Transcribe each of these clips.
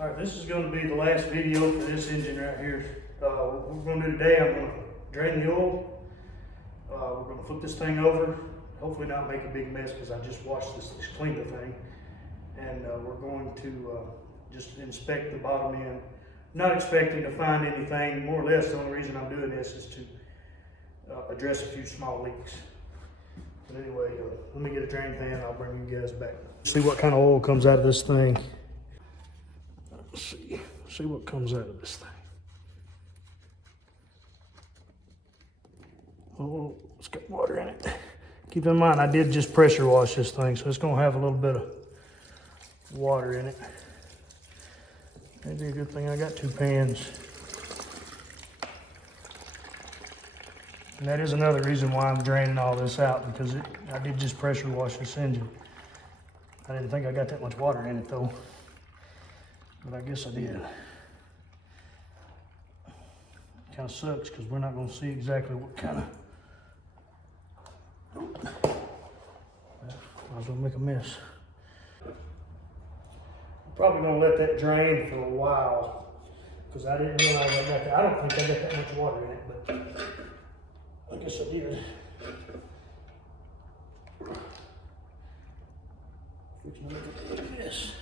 All right, this is going to be the last video for this engine right here. What we're going to do today, I'm going to drain the oil. We're going to flip this thing over. Hopefully not make a big mess because I just washed this, cleaned the thing. And we're going to just inspect the bottom end. Not expecting to find anything. More or less, the only reason I'm doing this is to address a few small leaks. But anyway, let me get a drain pan. I'll bring you guys back. See what kind of oil comes out of this thing. Let's see what comes out of this thing. Oh, it's got water in it. Keep in mind, I did just pressure wash this thing, so it's gonna have a little bit of water in it. Maybe a good thing I got two pans. And that is another reason why I'm draining all this out, because I did just pressure wash this engine. I didn't think I got that much water in it though, but I guess I did. Kind of sucks because we're not going to see exactly what kind of. Might as well make a mess. I'm probably going to let that drain for a while because I didn't realize I got that. I don't think I got that much water in it, but I guess I did. Fixing to make it like this.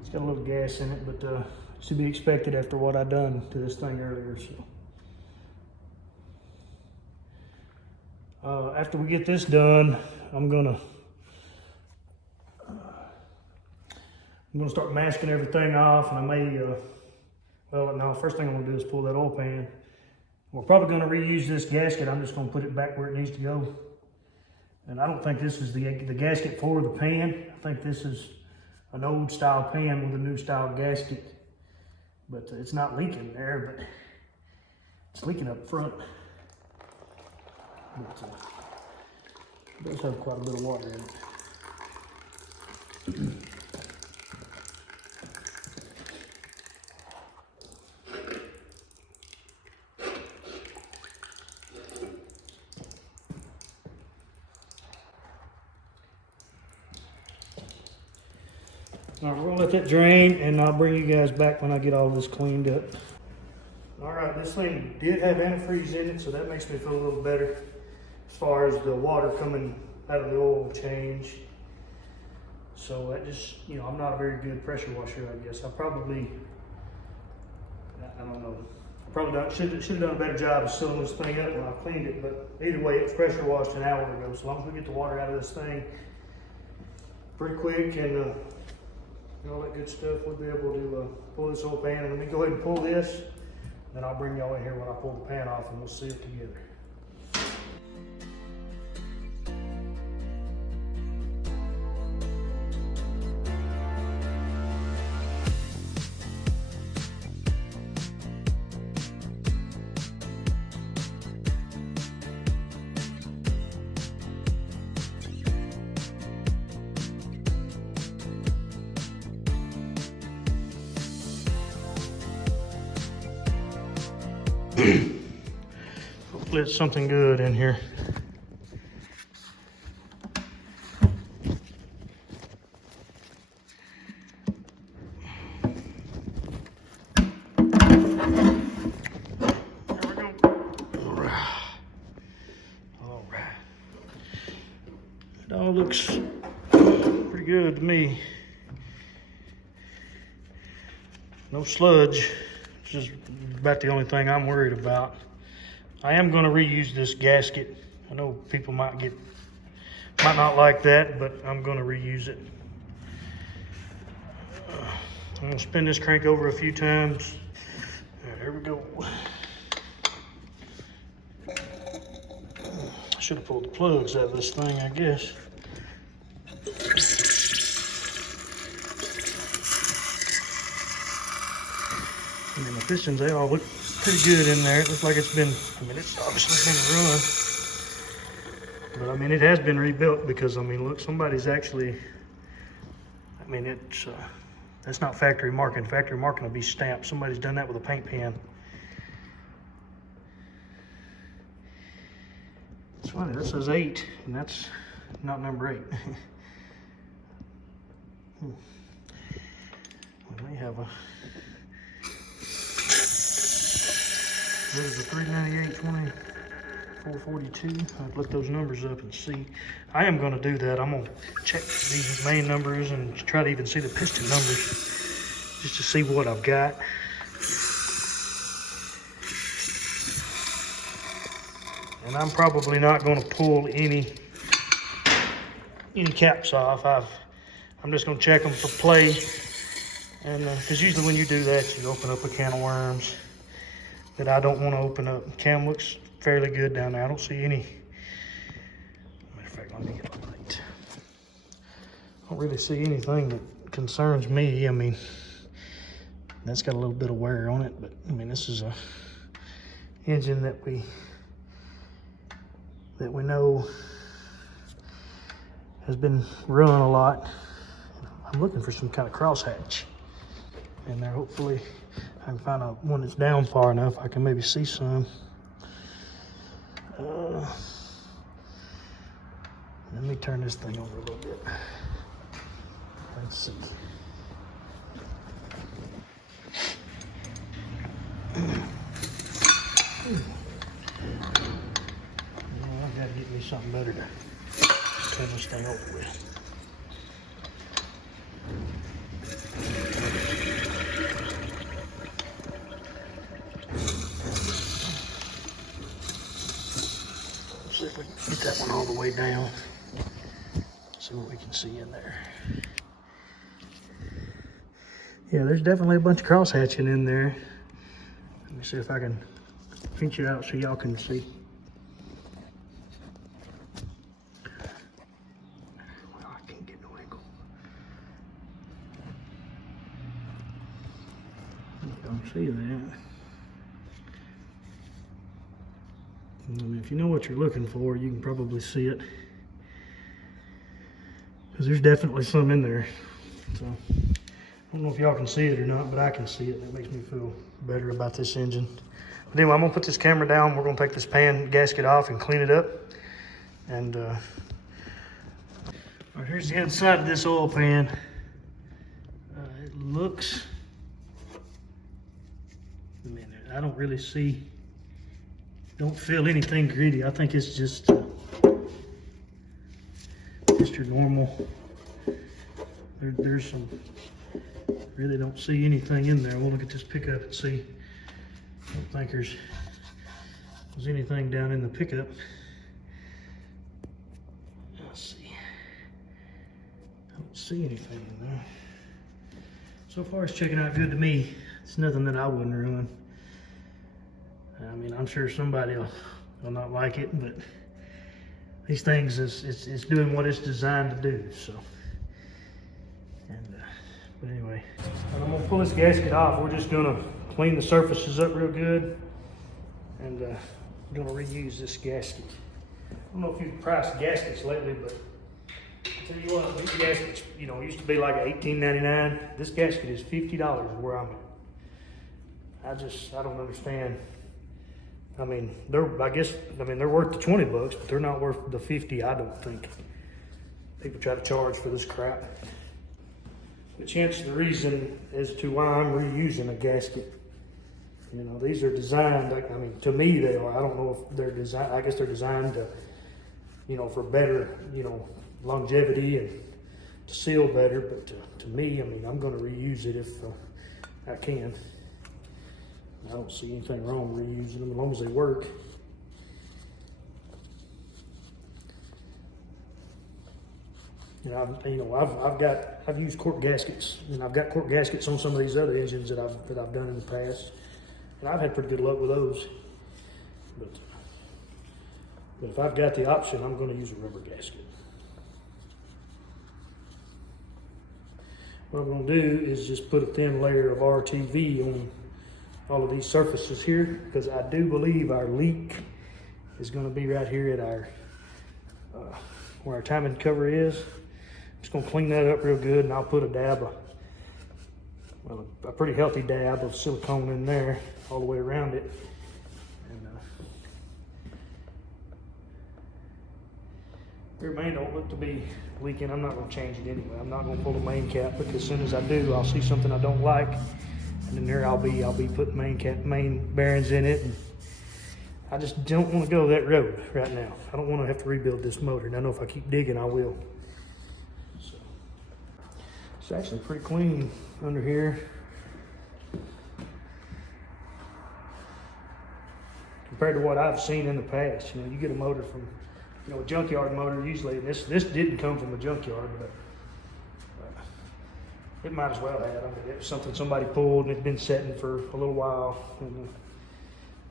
It's got a little gas in it, but it's to be expected after what I done to this thing earlier. So after we get this done, I'm gonna start masking everything off, and I may well, no, first thing I'm gonna do is pull that oil pan. We're probably gonna reuse this gasket. I'm just gonna put it back where it needs to go. And I don't think this is the gasket for the pan. I think this is an old style pan with a new style gasket. But it's not leaking there, but it's leaking up front. But it does have quite a bit of water in it. All right, we're gonna let that drain, and I'll bring you guys back when I get all this cleaned up. All right, this thing did have antifreeze in it, so that makes me feel a little better as far as the water coming out of the oil change. So that just, I'm not a very good pressure washer, I guess. I don't know. I probably should have done a better job of sealing this thing up when I cleaned it, but either way, it was pressure washed an hour ago. So as long as we get the water out of this thing pretty quick and all that good stuff, we'll be able to pull this oil pan. And let me go ahead and pull this, then I'll bring y'all in here when I pull the pan off and we'll see it together. Hopefully it's something good in here. There we go. All right. It all looks pretty good to me. No sludge. It's just about the only thing I'm worried about. I am going to reuse this gasket. I know people might not like that, but I'm going to reuse it. I'm going to spin this crank over a few times. There we go. I should have pulled the plugs out of this thing, I guess. I mean, the pistons, they all look pretty good in there. It looks like it's obviously been run. But I mean, it has been rebuilt because, look, somebody's actually, that's not factory marking. Factory marking will be stamped. Somebody's done that with a paint pen. funny, that says 8, and that's not number 8. We may have a, there's a 398, 20, 442. I'd look those numbers up and see. I am gonna do that. I'm gonna check these main numbers and try to even see the piston numbers just to see what I've got. And I'm probably not gonna pull any caps off. I'm just gonna check them for play. And because usually when you do that, you open up a can of worms that I don't want to open up. Cam looks fairly good down there. I don't see any. Matter of fact, let me get a light. I don't really see anything that concerns me. I mean, that's got a little bit of wear on it, but I mean, this is a engine that we know has been run a lot. I'm looking for some kind of crosshatch in there. Hopefully I can find one that's down far enough I can maybe see some. Let me turn this thing over a little bit. Let's see. I've got to get me something better to turn this thing over with. See if we can get that one all the way down. See what we can see in there. Yeah, there's definitely a bunch of cross hatching in there. Let me see if I can pinch it out so y'all can see. Well, I can't get no angle. You don't see that. And if you know what you're looking for, you can probably see it. Because there's definitely some in there. So, I don't know if y'all can see it or not, but I can see it. That makes me feel better about this engine. But anyway, I'm gonna put this camera down. We're gonna take this pan gasket off and clean it up. And all right, here's the inside of this oil pan. It looks, I mean, I don't really see, don't feel anything gritty. I think it's just your normal. There's some, really don't see anything in there. We'll look at this pickup and see. I don't think there's anything down in the pickup. Let's see. I don't see anything in there. So far it's checking out good to me. It's nothing that I wouldn't run. I mean, I'm sure somebody will not like it, but these things, it's doing what it's designed to do, so. And, but anyway, I'm gonna pull this gasket off. We're just gonna clean the surfaces up real good, and we're gonna reuse this gasket. I don't know if you've priced gaskets lately, but I'll tell you what, these gaskets, you know, used to be like $18.99. This gasket is $50 where I'm at. I don't understand. I mean, they're worth the 20 bucks, but they're not worth the 50, I don't think. People try to charge for this crap. But hence the reason as to why I'm reusing a gasket. You know, these are designed, I mean, to me they are. I don't know if they're designed, I guess they're designed to, you know, for better, you know, longevity and to seal better. But to me, I mean, I'm going to reuse it if I can. I don't see anything wrong with reusing them as long as they work. I've used cork gaskets, and I've got cork gaskets on some of these other engines that I've done in the past, and I've had pretty good luck with those. But if I've got the option, I'm going to use a rubber gasket. What I'm going to do is just put a thin layer of RTV on all of these surfaces here, because I do believe our leak is going to be right here at our where our timing cover is. I'm just going to clean that up real good, and I'll put a pretty healthy dab of silicone in there all the way around it. And Rear main don't look to be leaking. I'm not going to change it anyway. I'm not going to pull the main cap, because as soon as I do, I'll see something I don't like, and then there I'll be putting main bearings in it. And I just don't want to go that road right now. I don't want to have to rebuild this motor, and I know if I keep digging, I will. So it's actually pretty clean under here. Compared to what I've seen in the past. You know, you get a motor from, you know, a junkyard motor usually, and this didn't come from a junkyard, but it might as well have. I mean, it was something somebody pulled and it'd been sitting for a little while, and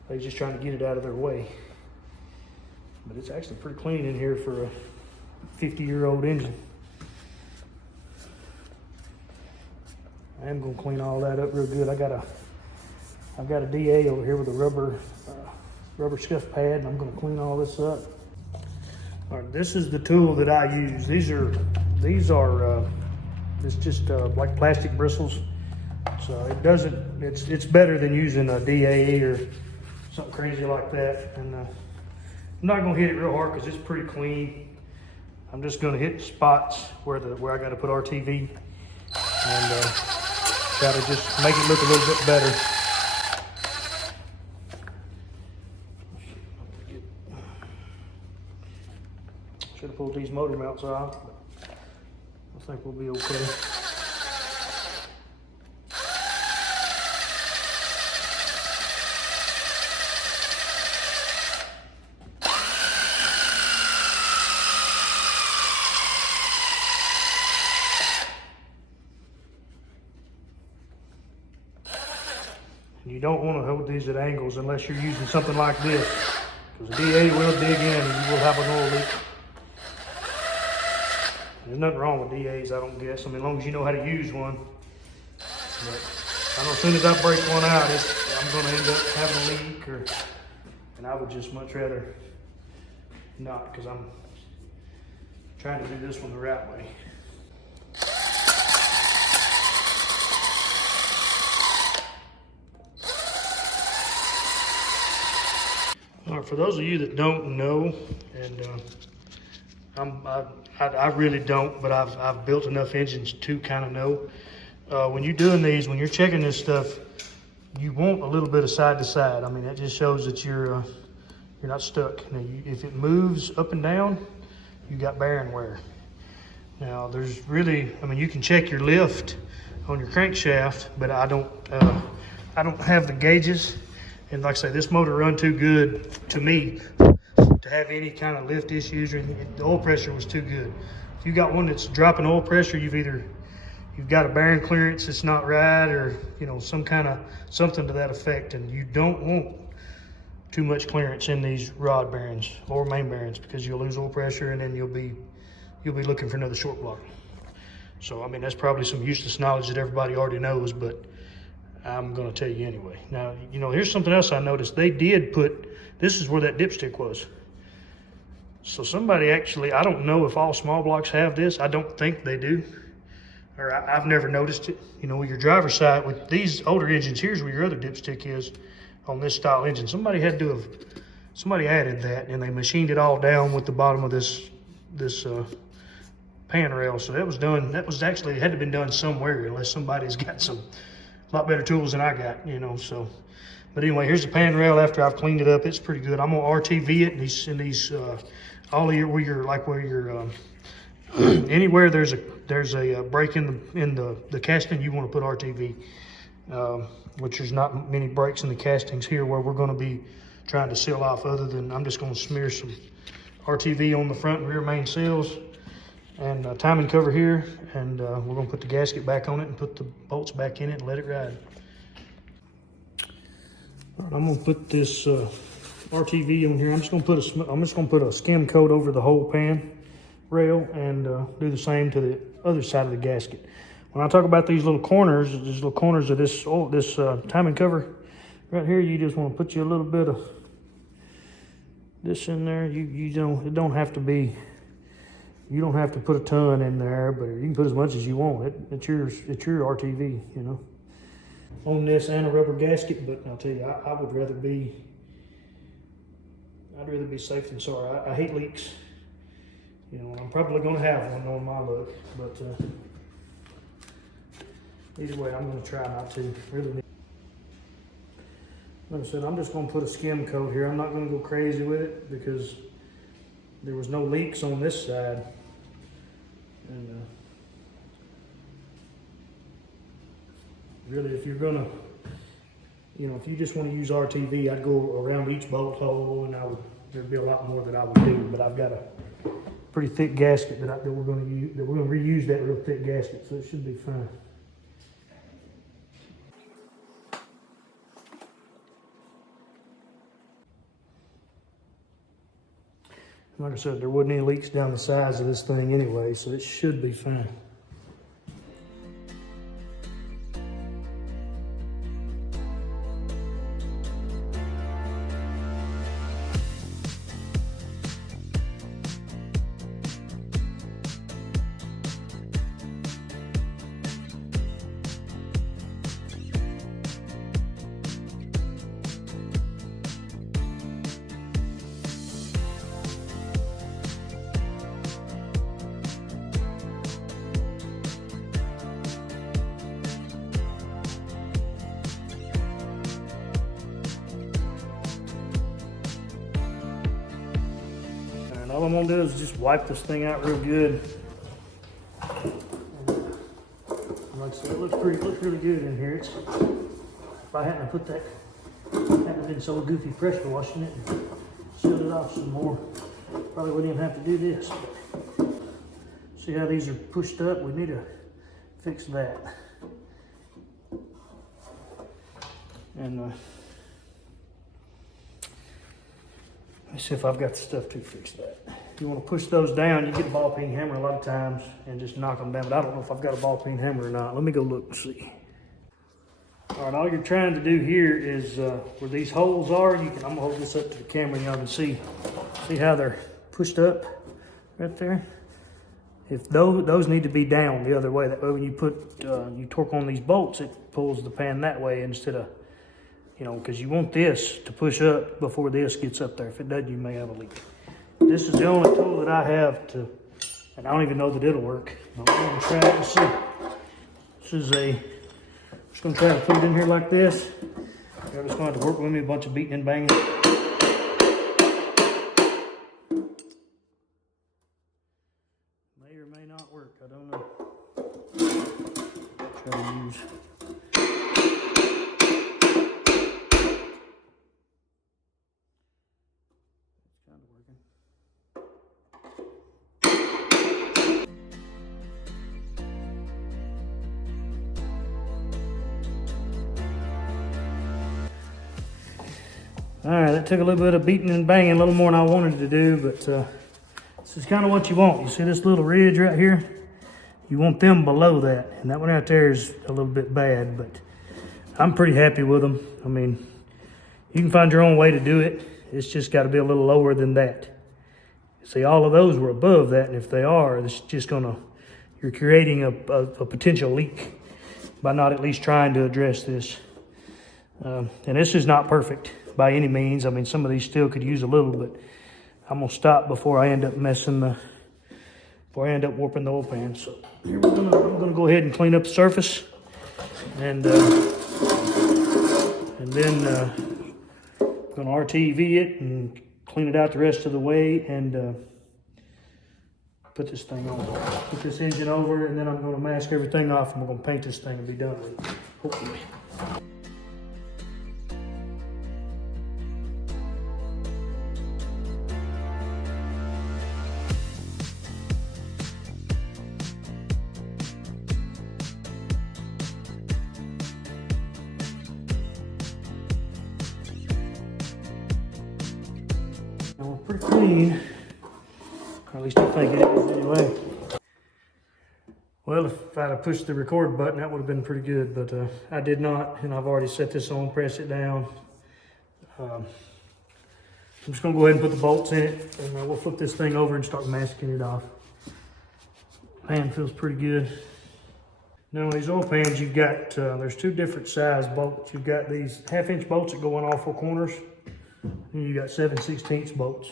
they were just trying to get it out of their way. But it's actually pretty clean in here for a 50-year-old engine. I am gonna clean all that up real good. I've got a DA over here with a rubber scuff pad, and I'm gonna clean all this up. All right, this is the tool that I use. These are it's just like plastic bristles. So it's better than using a DA or something crazy like that. And I'm not gonna hit it real hard because it's pretty clean. I'm just gonna hit spots where I gotta put RTV and try to just make it look a little bit better. Should have pulled these motor mounts off, but I think we'll be okay. And you don't want to hold these at angles unless you're using something like this, because the DA will dig in and you will have an oil leak. There's nothing wrong with DAs, I don't guess. I mean, as long as you know how to use one. But I know as soon as I break one out, I'm going to end up having a leak, and I would just much rather not, because I'm trying to do this one the right way. All right, for those of you that don't know, and I really don't, but I've built enough engines to kind of know. When you're doing these, when you're checking this stuff, you want a little bit of side to side. I mean, that just shows that you're not stuck. Now, if it moves up and down, you got bearing wear. Now, there's really, I mean, you can check your lift on your crankshaft, but I don't have the gauges. And like I say, this motor run too good to me to have any kind of lift issues, or anything. The oil pressure was too good. If you got one that's dropping oil pressure, you've got a bearing clearance that's not right, or you know, something to that effect, and you don't want too much clearance in these rod bearings or main bearings, because you'll lose oil pressure and then you'll be looking for another short block. So I mean, that's probably some useless knowledge that everybody already knows, but I'm going to tell you anyway. Now, you know, here's something else I noticed. They did put, this is where that dipstick was. So somebody actually, I don't know if all small blocks have this. I don't think they do. Or I've never noticed it. You know, with your driver's side, with these older engines, here's where your other dipstick is on this style engine. Somebody added that, and they machined it all down with the bottom of this pan rail. So that was actually, it had to have been done somewhere, unless somebody's got a lot better tools than I got, you know, so. But anyway, here's the pan rail after I've cleaned it up. It's pretty good. I'm gonna RTV it in these all of your, where you're anywhere there's a break in the casting, you want to put RTV, which there's not many breaks in the castings here where we're going to be trying to seal off, other than I'm just going to smear some RTV on the front and rear main seals and timing cover here, and we're going to put the gasket back on it and put the bolts back in it and let it ride. All right, I'm going to put this RTV on here. I'm just going to put a skim coat over the whole pan rail and do the same to the other side of the gasket. When I talk about these little corners of this timing cover right here, you just want to put you a little bit of this in there. You don't have to put a ton in there, but you can put as much as you want. It's your RTV, you know, on this and a rubber gasket. But I'll tell you, I'd rather be safe than sorry. I hate leaks. You know, I'm probably gonna have one on my look, but either way, I'm gonna try not to. Really, like I said, I'm just gonna put a skim coat here. I'm not gonna go crazy with it because there was no leaks on this side. And really, if you're gonna, you know, if you just want to use RTV, I'd go around each bolt hole, and there'd be a lot more that I would do. But I've got a pretty thick gasket that we're going to use. That we're going to reuse that real thick gasket, so it should be fine. Like I said, there wasn't any leaks down the sides of this thing anyway, so it should be fine. All I'm gonna do is just wipe this thing out real good. Like I said, it looks really good in here. If I hadn't put that, hadn't been so goofy pressure washing it and sealed it off some more, probably wouldn't even have to do this. See how these are pushed up? We need to fix that. And let me see if I've got the stuff to fix that. If you want to push those down, you get a ball peen hammer a lot of times and just knock them down. But I don't know if I've got a ball peen hammer or not. Let me go look and see. All right, all you're trying to do here is where these holes are. I'm gonna hold this up to the camera and y'all can see how they're pushed up right there. If those need to be down the other way. That way, when you you torque on these bolts, it pulls the pan that way instead of, you know, because you want this to push up before this gets up there. If it doesn't, you may have a leak. This is the only tool that I have to, and I don't even know that it'll work. I'm going to try it and see. This is just going to try to put it in here like this. You're just going to have to work with me a bunch of beating and banging. May or may not work, I don't know. Try to use. All right, that took a little bit of beating and banging, a little more than I wanted to do, but this is kind of what you want. You see this little ridge right here? You want them below that, and that one right there is a little bit bad, but I'm pretty happy with them. I mean, you can find your own way to do it. It's just got to be a little lower than that. See, all of those were above that, and if they are, it's just you're creating a potential leak by not at least trying to address this. And this is not perfect by any means. I mean, some of these still could use a little, but I'm gonna stop before I end up warping the oil pan. So here I'm gonna go ahead and clean up the surface, and then I'm gonna RTV it and clean it out the rest of the way, and put this thing on. Put this engine over, and then I'm gonna mask everything off, and we're gonna paint this thing and be done with it, hopefully. We're pretty clean, or at least I think it is anyway. Well, if I'd have pushed the record button, that would have been pretty good, but I did not, and I've already set this on, press it down. I'm just gonna go ahead and put the bolts in it, and we'll flip this thing over and start masking it off. Pan feels pretty good. Now, these oil pans, you've got, there's two different size bolts. You've got these 1/2-inch bolts that go in all four corners, and you got 7/16 bolts.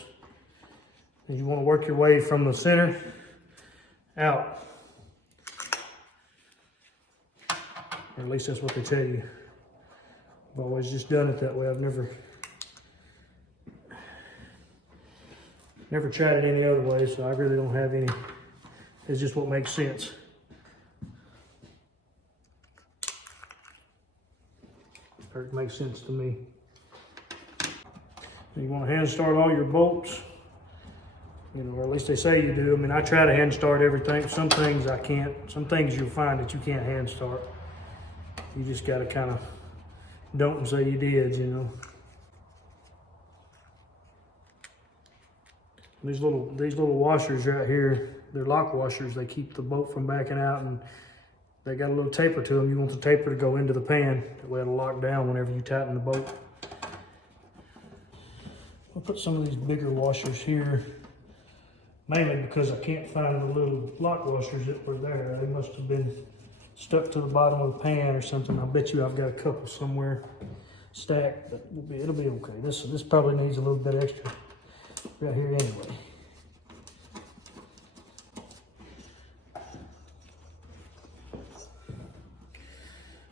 And you want to work your way from the center out. Or at least that's what they tell you. I've always just done it that way. I've never tried it any other way, so I really don't have any. It's just what makes sense. It makes sense to me. You want to hand start all your bolts, you know, or at least they say you do. I mean, I try to hand start everything. Some things I can't. Some things you'll find that you can't hand start. You just got to kind of don't say you did, you know. These little washers right here, they're lock washers. They keep the bolt from backing out, and they got a little taper to them. You want the taper to go into the pan. That way it'll lock down whenever you tighten the bolt. I'll put some of these bigger washers here, mainly because I can't find the little lock washers that were there. They must have been stuck to the bottom of the pan or something. I bet you I've got a couple somewhere stacked, but it'll be okay. This probably needs a little bit extra right here anyway.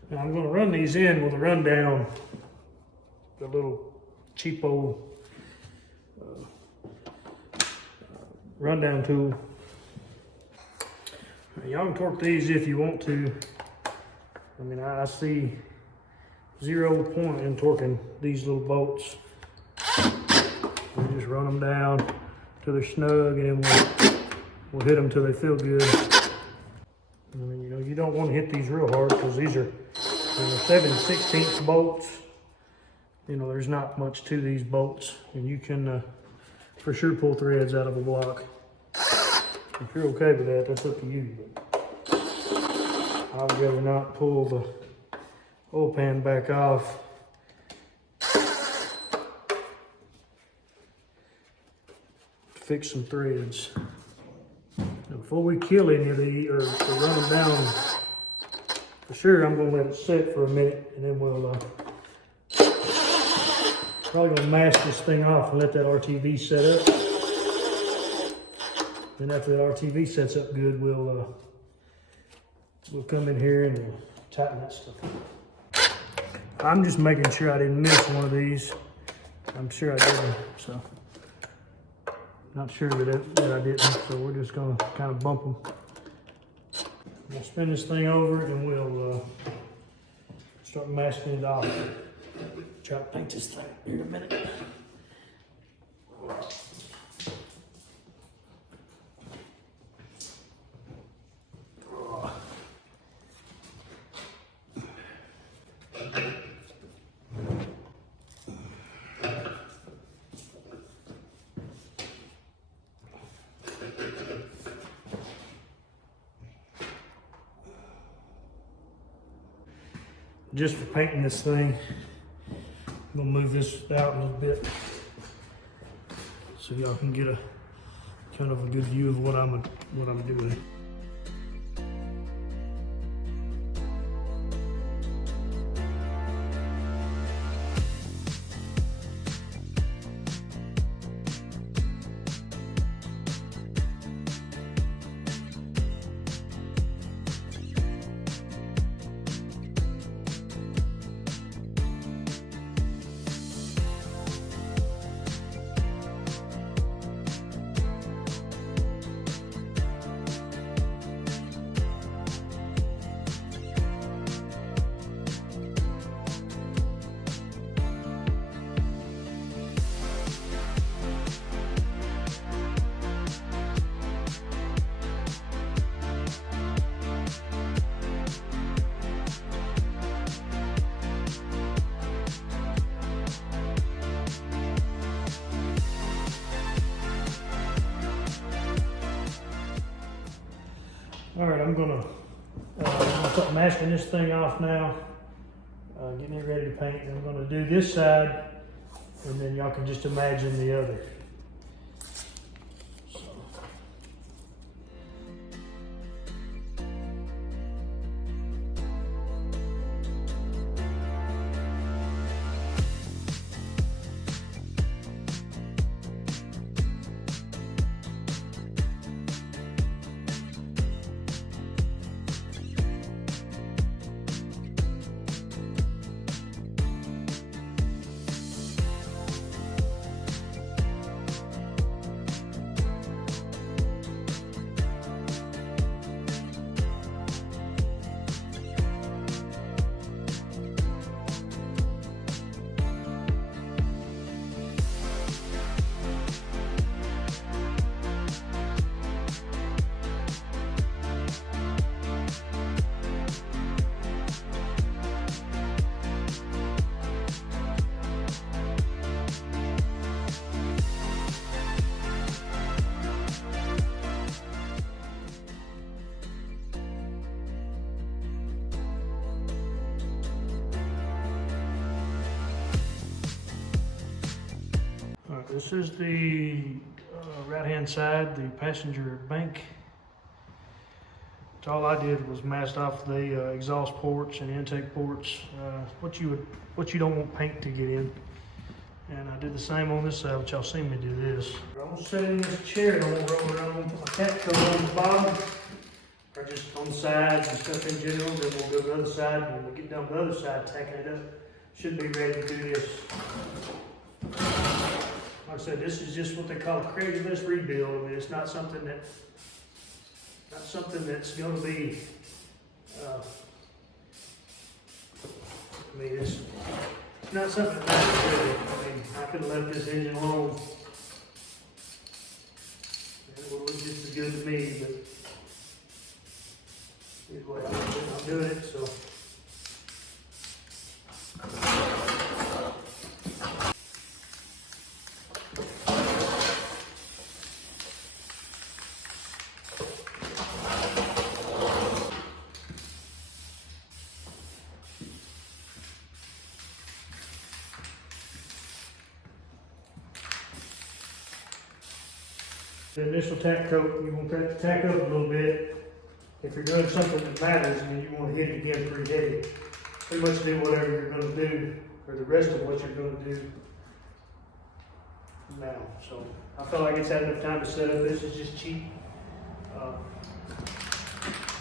Now I'm going to run these in with a rundown, the little cheapo rundown tool. Y'all can torque these if you want to. I mean, I see 0 point in torquing these little bolts. We just run them down till they're snug, and then we'll hit them till they feel good. I mean, you know, you don't want to hit these real hard because these are 7/16 bolts. You know, there's not much to these bolts, and you can for sure pull threads out of a block. If you're okay with that, that's up to you. But I would rather not pull the oil pan back off. Fix some threads. Now, before we kill any of these or run them down, for sure I'm going to let it sit for a minute, and then we'll probably going to mask this thing off and let that RTV set up. Then after that RTV sets up good, we'll come in here and we'll tighten that stuff up. I'm just making sure I didn't miss one of these. I'm sure I didn't, so not sure that I didn't. So we're just gonna kind of bump them. We'll spin this thing over and we'll start masking it off. Try to paint this thing here in a minute. Just for painting this thing, I'm gonna move this out a little bit so y'all can get a kind of a good view of what I'm doing. All right, I'm gonna start masking this thing off now, getting it ready to paint. I'm gonna do this side, and then y'all can just imagine the other. this is the right-hand side, the passenger bank. So all I did was masked off the exhaust ports and intake ports, what you don't want paint to get in. And I did the same on this side, which y'all seen me do this. I'm gonna sit in this chair and I'm gonna roll around. I'm gonna put my cat coat on the bottom, or just on the sides and stuff in general. Then we'll go to the other side, and when we get down the other side, tacking it up, should be ready to do this. Like I said, this is just what they call a Craigslist rebuild. I mean, it's not something that's going to be. It's not something that matters really. I mean, I could have left this engine alone. It would look just as good to me, but here's what I'm doing it, so. The initial tack coat, you want that to tack up a little bit. If you're doing something that matters, then you want to hit it again pretty heavy. Pretty much do whatever you're going to do, or the rest of what you're going to do now. So I feel like it's had enough time to set up. This is just cheap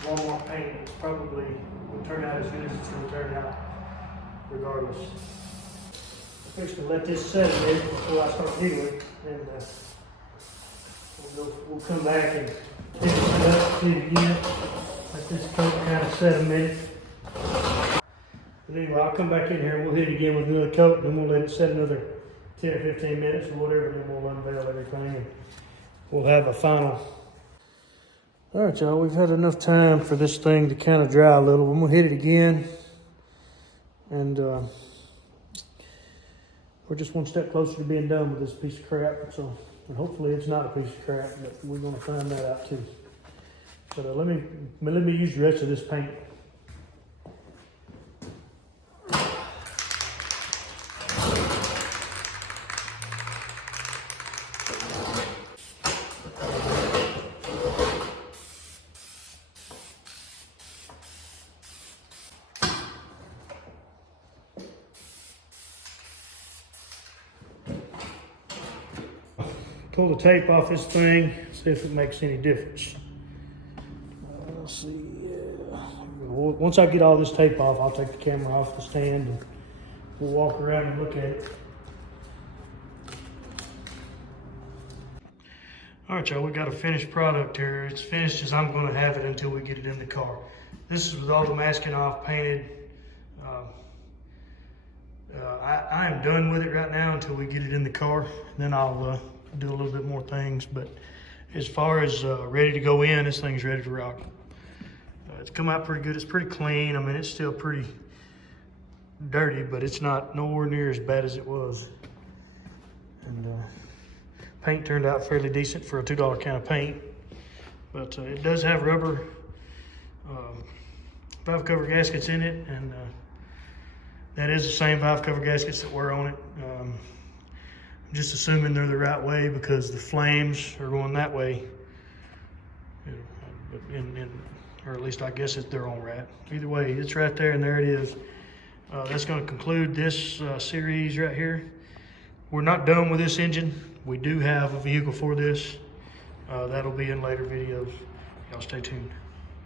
Walmart paint. It's probably will turn out as good as it's going to turn out, regardless. I'm just going to let this set a bit before I start dealing, and we'll come back and pick it up, do it again. Let this coat kind of set a minute. But anyway, I'll come back in here and we'll hit it again with another coat, and then we'll let it set another 10 or 15 minutes or whatever, and then we'll unveil everything and we'll have a final. All right, y'all, we've had enough time for this thing to kind of dry a little. I'm gonna hit it again, and we're just one step closer to being done with this piece of crap. So. And hopefully it's not a piece of crap, but we're going to find that out too. But let me use the rest of this paint. Pull the tape off this thing, see if it makes any difference. Let's see, yeah. Once I get all this tape off, I'll take the camera off the stand and we'll walk around and look at it. All right, y'all, we got a finished product here. It's finished as I'm gonna have it until we get it in the car. This is with all the masking off, painted. I am done with it right now until we get it in the car. Then I'll do a little bit more things, but as far as ready to go in, this thing's ready to rock. It's come out pretty good. It's pretty clean. I mean, it's still pretty dirty, but it's not nowhere near as bad as it was. And paint turned out fairly decent for a $2 can of paint, but it does have rubber valve cover gaskets in it, and that is the same valve cover gaskets that were on it. I'm just assuming they're the right way because the flames are going that way, or at least I guess they're on right. Either way, it's right there, and there it is. That's going to conclude this series right here. We're not done with this engine. We do have a vehicle for this. That'll be in later videos. Y'all stay tuned.